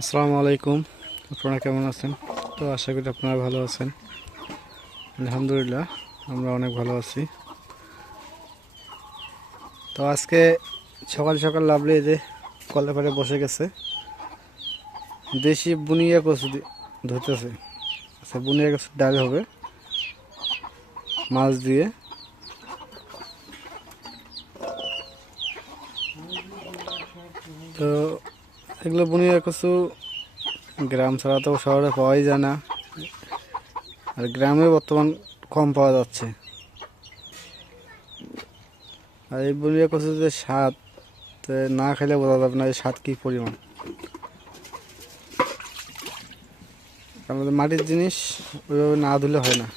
আসসালামু আলাইকুম। আপনারা কেমন আছেন? তো আশা করি আপনারা ভালো আছেন। আলহামদুলিল্লাহ আমরা অনেক ভালো আছি। তো আজকে সকাল সকাল লাভলে যে কলে পারে বসে গেছে, দেশি বুনিয়া কচু ধরতেছে। আচ্ছা, বুনিয়া কচু ডাল হবে মাছ দিয়ে। তো এগুলো বুনিয়া কচু গ্রাম ছাড়া তো শহরে পাওয়াই যায় না, আর গ্রামে বর্তমান কম পাওয়া যাচ্ছে। আর এই বুনিয়া কচুর যে স্বাদ, না খেলে বোঝা যাবে না এই স্বাদ কী পরিমাণ। আমাদের মাটির জিনিস ওইভাবে না ধুলে হয় না।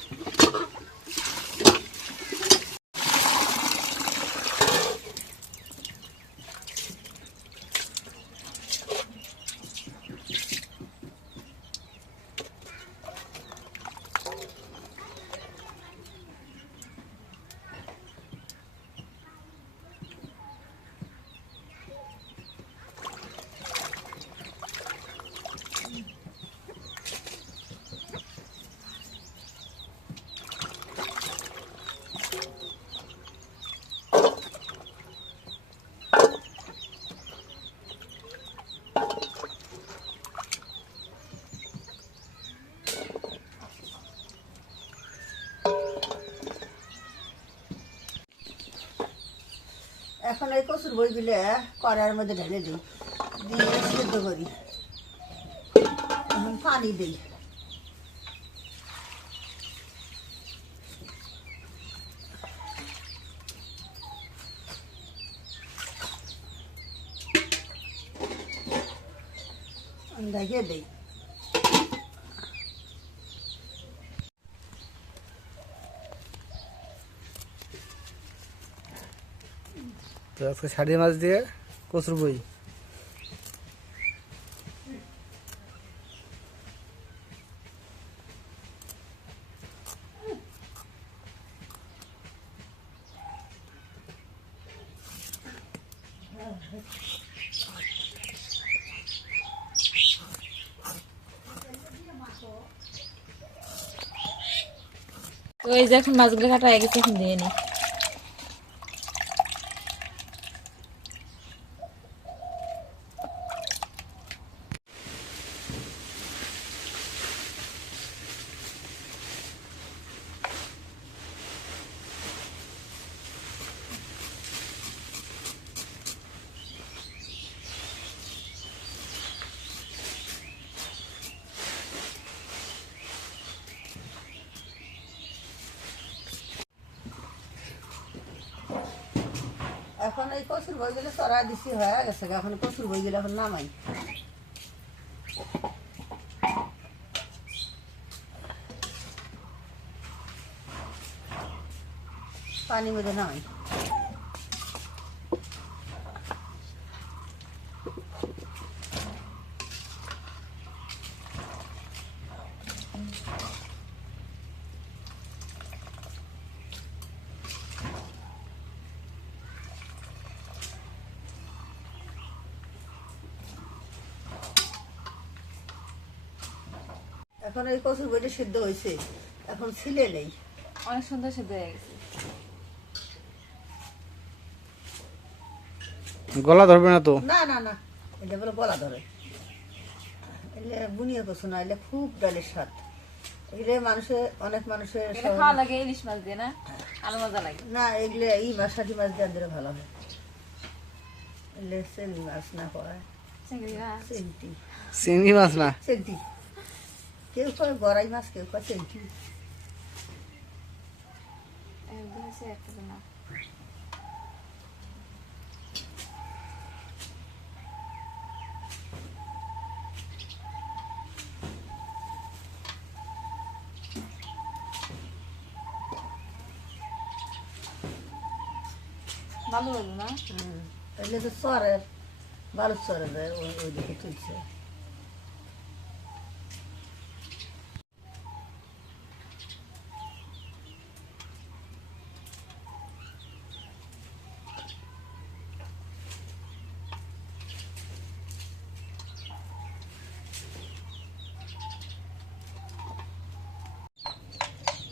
এখন এই কচুর বইগুলো কড়াইয়ের মধ্যে ঢেলে দিই, দিয়ে সিদ্ধ করি। এখন পানি দিই। ঢেকে দিই। তো আজকে শাড়ি মাছ দিয়ে কচুর বই। তো এই যে এখন মাছগুলো কাটা হয়ে গেছে, এখন দিয়ে নিই। এখন এই কচুর বইগুলো চড়া দিছি হয়ে গেছে, এখন কচুর বইগুলো এখন নামাই। পানির মধ্যে নামাই। এখন এই কচুর বইটা সিদ্ধ হয়েছে, এখন ছিলে নেই। অনেক সুন্দর সেদ্ধ হয়ে গেছে। গলা ধরবে না তো? না না না, এটা বলে গলা ধরে। এলে বুনিয়া কচু না, এলে খুব ডালের স্বাদ। এগুলো অনেক মানুষের এটা খাওয়া লাগে ইলিশ মাছ দিয়ে, না আরো মজা লাগে। না, এগুলো এই মাছ ষাটি মাছ দিয়ে দিলে ভালো হয়। এলে চিংড়ি মাছ না হয়, চিংড়ি মাছ, চিংড়ি চিংড়ি মাছ না, চিংড়ি। কেউ কয় গড়াই মাছ, কেউ কয় চিংড়ি। একদম হচ্ছে একটা না। ভালো হলো না? এলে তো চরের বালুর চরে যায়, ওই দিকে তুলছে।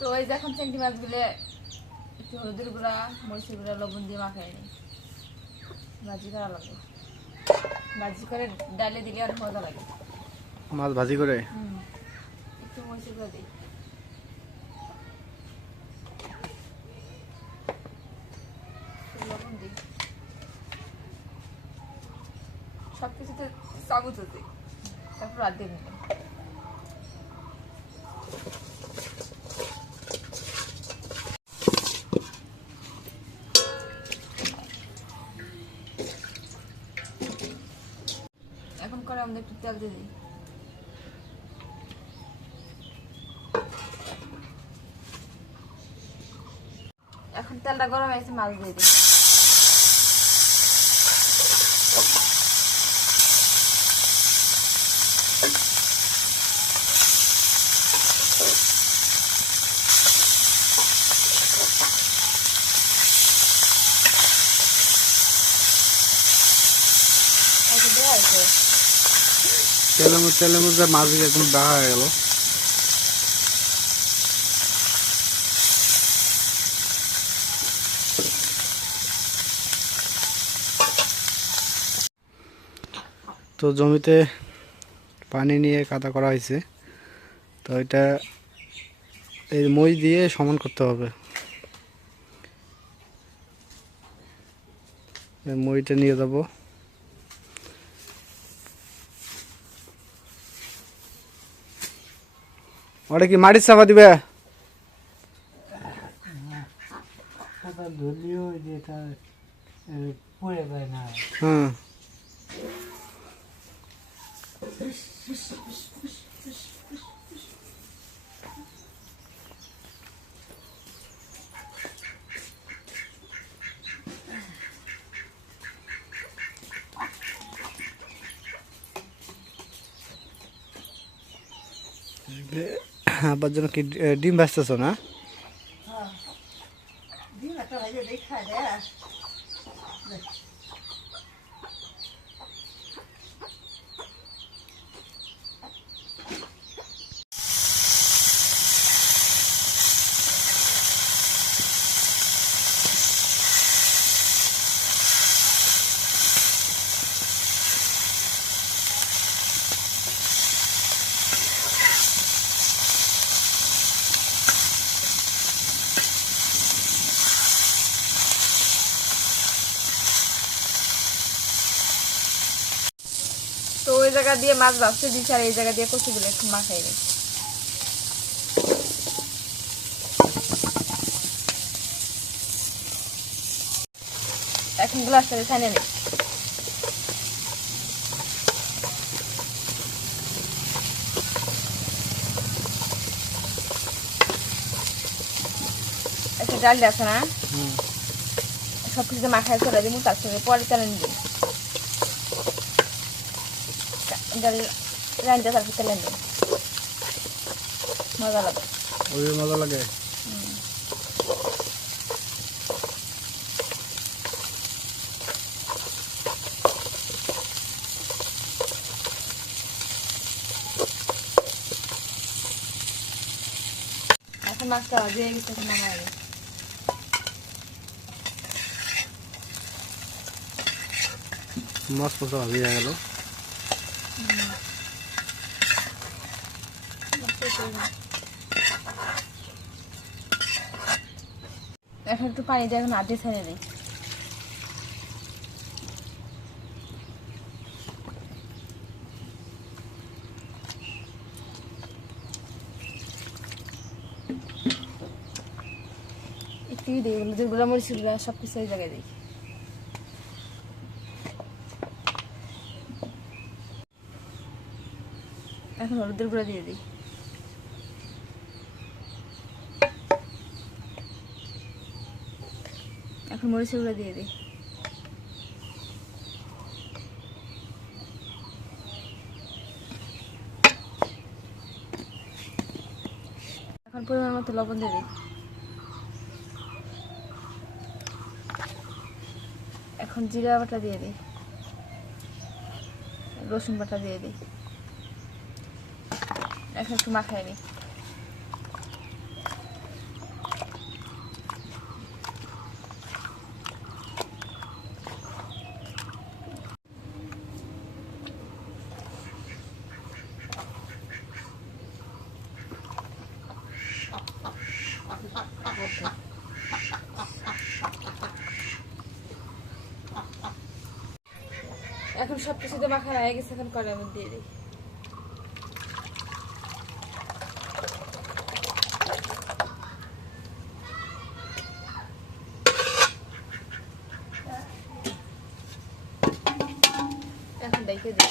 তো ওই যে এখন চিংড়ি মাছগুলো একটু হলুদের গুঁড়া মরিচের গুঁড়া লবণ দিয়ে মাখাই নিই, ভাজি করা লাগবে। ভাজি করে ডালে দিলে অনেক মজা লাগে। মাছ ভাজি করে একটু মরিচের গুঁড়া দিই। লবণ দিই, সব কিছুতে চামচ দিই, তারপর রাত দিয়ে নিলাম। এখন করে আমরা একটু তেল দিয়ে দিই। এখন তেলটা গরম হয়েছে, মাছ দিয়ে দিই। তেলের মধ্যে মাছ একদম দেখা হয়ে গেল। তো জমিতে পানি নিয়ে কাদা করা হয়েছে, তো এটা এই মই দিয়ে সমান করতে হবে। এই মইটা নিয়ে যাব, ওটা কি মাটির চাপা দিবে? হ্যাঁ, আবার জন্য কি ডিম ভাজতেছ না? ডিম একটা ভাজে দেই খায় দেয়। তো ওই জায়গা দিয়ে মাছ ভাজতে দিচ্ছি, আর এই জায়গা দিয়ে কচুগুলো একটু মাখাই নিই। এখন গ্লাসটাকে ছানিয়ে নিই। একটা ডাল আছে না, সব কিছুতে মাখায় চলে দিই, তারপরে পরে তেলে নিই। ডাল রান্না তারপর তেলে নিই, মজা লাগে। ওই মজা লাগে। এখন মাছটা দিয়ে গেছে, এখন নামাই নিই। মাছ পোষা ভাবি হয়ে গেল। এখন একটু পানি দিয়ে এখন আধে ছেড়ে দিই। একটু দিই হলুদের গুঁড়া মরিচের গুঁড়া সব কিছু ওই জায়গায় দিই। এখন হলুদের গুঁড়া দিয়ে দিই। এখন মরিচের গুঁড়া দিয়ে দিই। এখন পরিমাণ মতো লবণ দিয়ে দিই। এখন জিরা বাটা দিয়ে দিই, রসুন বাটা দিয়ে দিই। এখন একটু মাখাই নিই। এখন সব কিছুতে মাখা হয়ে গেছে, এখন কড়াইয়ের মধ্যে দিয়ে দিই। এখন দেখে দিই।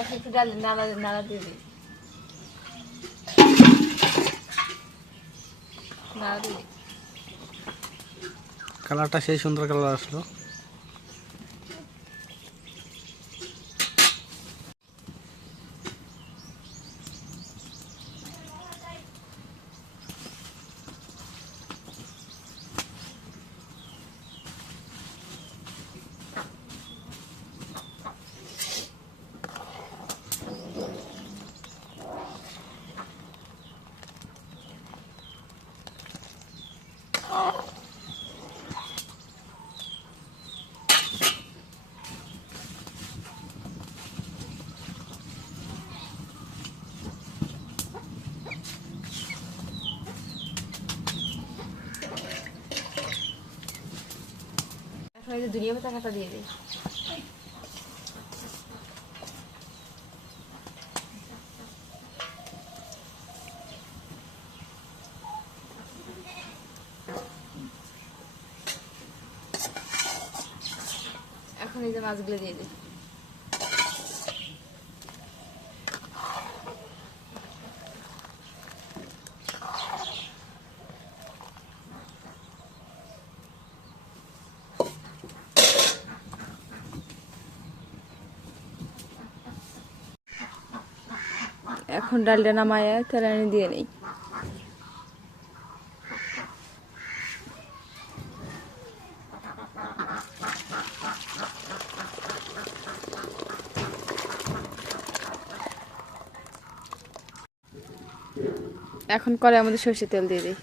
এখন একটু ডাল নাড়া নাড়া দিয়ে দিই, নাড়া দিয়ে দিই। কালারটা সেই সুন্দর কালার আসলো। এখন এই যে ধনিয়া পাতা কাটা দিয়ে দিই। এখন এই যে মাছগুলো দিয়ে দিই। এখন ডালটা নামায় তেলানি দিয়ে নেই। এখন করে আমাদের সরষের তেল দিয়ে দিই।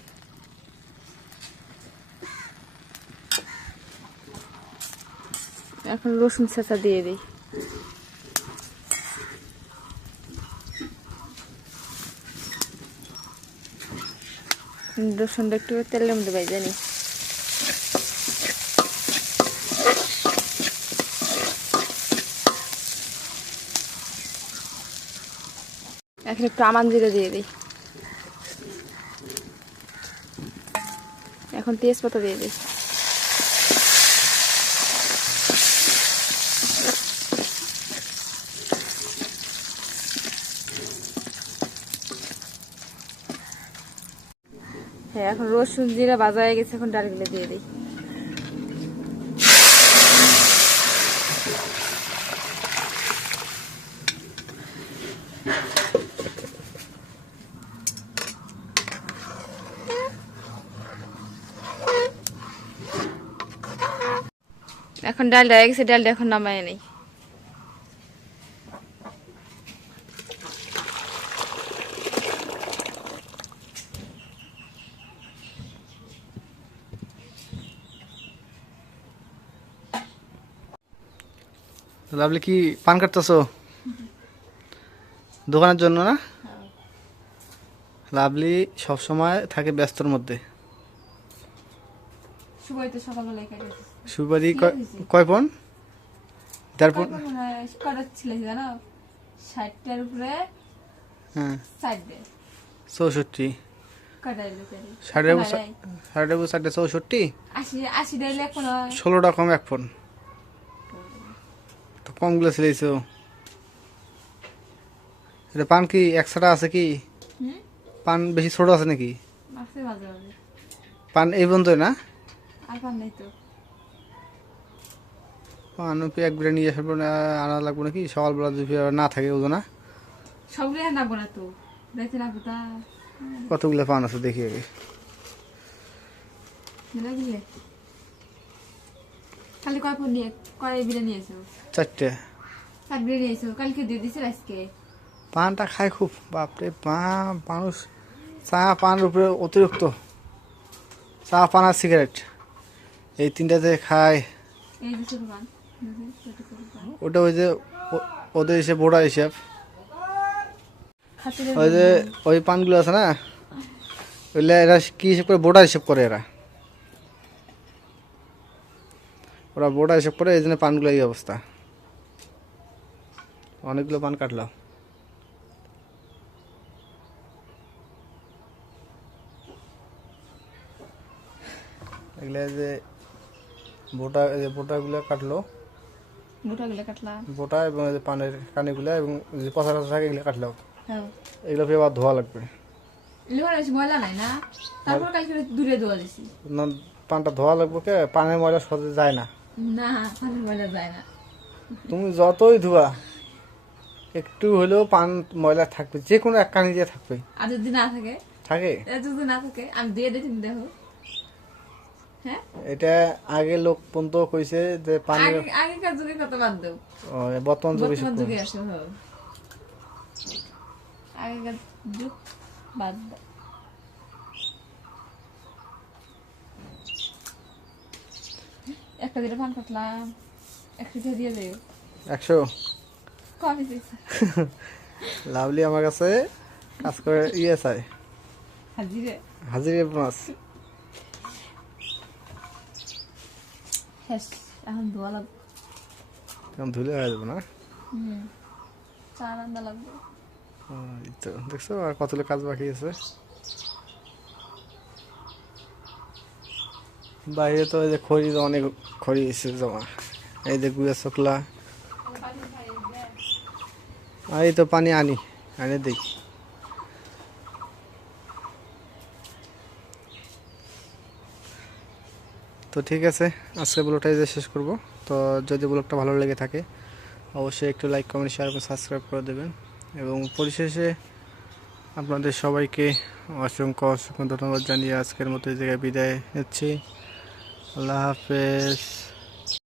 এখন রসুন ছেঁচা দিয়ে দিই। রসুনটা একটু তেলের মধ্যে ভেজে নিই। এখন একটু আমান জিরে দিয়ে দিই। এখন তেজপাতা দিয়ে দিই। হ্যাঁ, এখন রসুন জিরা ভাজা হয়ে গেছে, এখন ডালগুলো দিয়ে দিই। এখন ডালটা হয়ে গেছে, ডালটা এখন নামায় নেই। লাভলি কি পান কাটতেছো দোকানের জন্য না? লাভলি সব সময় থাকে ব্যস্তর মধ্যে। সুবাইতে সকালবেলায় কেটেছে। সুপারি কয় পন? 1.5 পন? ছিল জানো, 60টার উপরে। হ্যাঁ, 60 64। কাটাইলো 64 80 ডাইলে এখন 16টা কম 1 পন। তো কমগুলো ছিলাইছো। এটা পান কি একসাথে আছে কি? পান বেশি ছোট আছে নাকি? মাছে মাঝে মাঝে পান এই বন্ধই না? আর পান নাই তো। পান এক বিরা নিয়ে আসার পর আনা লাগবে নাকি? সকালবেলা যদি না থাকে ওজনা সবগুলো নাকবো না তো, দেখছেন আপু তা কতগুলো পান আছে দেখি আগে। দিলে দিলে কালকে কয় ফোন নিয়ে কয় বিলে নিয়েছো 4টে। 7 বিলে নিয়েছো কালকে দিয়ে দিছে আজকে পানটা খায় খুব, বাপরে মানুষ চা পানের উপরে অতিরিক্ত, চা পান আর সিগারেট এই তিনটাতে খায়। এই যে ছোট পান ওটা ওই যে ওদের হিসেব বোড়া হিসেব, হাতিরে ওই যে ওই পানগুলো আছে না ওইগুলো এরা কি হিসেব করে, বোড়া হিসেব করে এরা, ওরা বোড়া হিসেব করে, এই জন্য পানগুলো এই অবস্থা। অনেকগুলো পান কাটলাম। এগুলো যে বোটা, এই যে বোটাগুলো কাটলো, মোটাগুলো কাটলাম বোটা এবং এই যে পানের কানিগুলো এবং যে পচা টচা থাকে এগুলো কাটলাম। হ্যাঁ এগুলো ফের আবার ধোয়া লাগবে। লিভার বেশি ময়লা নাই না, তারপর কালকে দূরে ধোয়া দিছি। না পানটা ধোয়া লাগবে, কে পানের ময়লা সহজে যায় না। না পানির ময়লা যায় না। তুমি যতই ধোয়া একটু হলেও পান ময়লা থাকবে, যে কোনো এক কানি দিয়ে থাকবে। আর যদি না থাকে, থাকে যদি না থাকে আমি দিয়ে দেখি দেখো। হ্যাঁ এটা আগে লোক পর্যন্ত কইছে যে পানি, আগেকার যুগে কত বাদ দেও, বর্তমান যুগে বর্তমান যুগে আসো। আগেকার যুগ বাদ দাও। একটা দিলে পান কাটলাম 100 দিয়ে দেয় 100। কমই দিয়েছে লাভলি আমার কাছে কাজ করে চাই হাজিরে হাজিরে মাছ। শেষ এখন ধোয়া লাগবে। এখন ধুলে হয়ে যাবে না। চা রান্না লাগবে। এই তো দেখছো আর কতগুলো কাজ বাকি আছে। বাইরে তো এই যে খড়ি, অনেক খড়ি এসে জমা, এই যে গুয়া চকলা, আর এই তো পানি আনি দিই। তো ঠিক আছে, আজকে ব্লগটা এই যে শেষ করব। তো যদি ব্লগটা ভালো লেগে থাকে অবশ্যই একটু লাইক, কমেন্ট, শেয়ার এবং সাবস্ক্রাইব করে দেবেন। এবং পরিশেষে আপনাদের সবাইকে অসংখ্য অসংখ্য ধন্যবাদ জানিয়ে আজকের মতো এই জায়গায় বিদায় নিচ্ছি। আল্লাহ হাফেজ।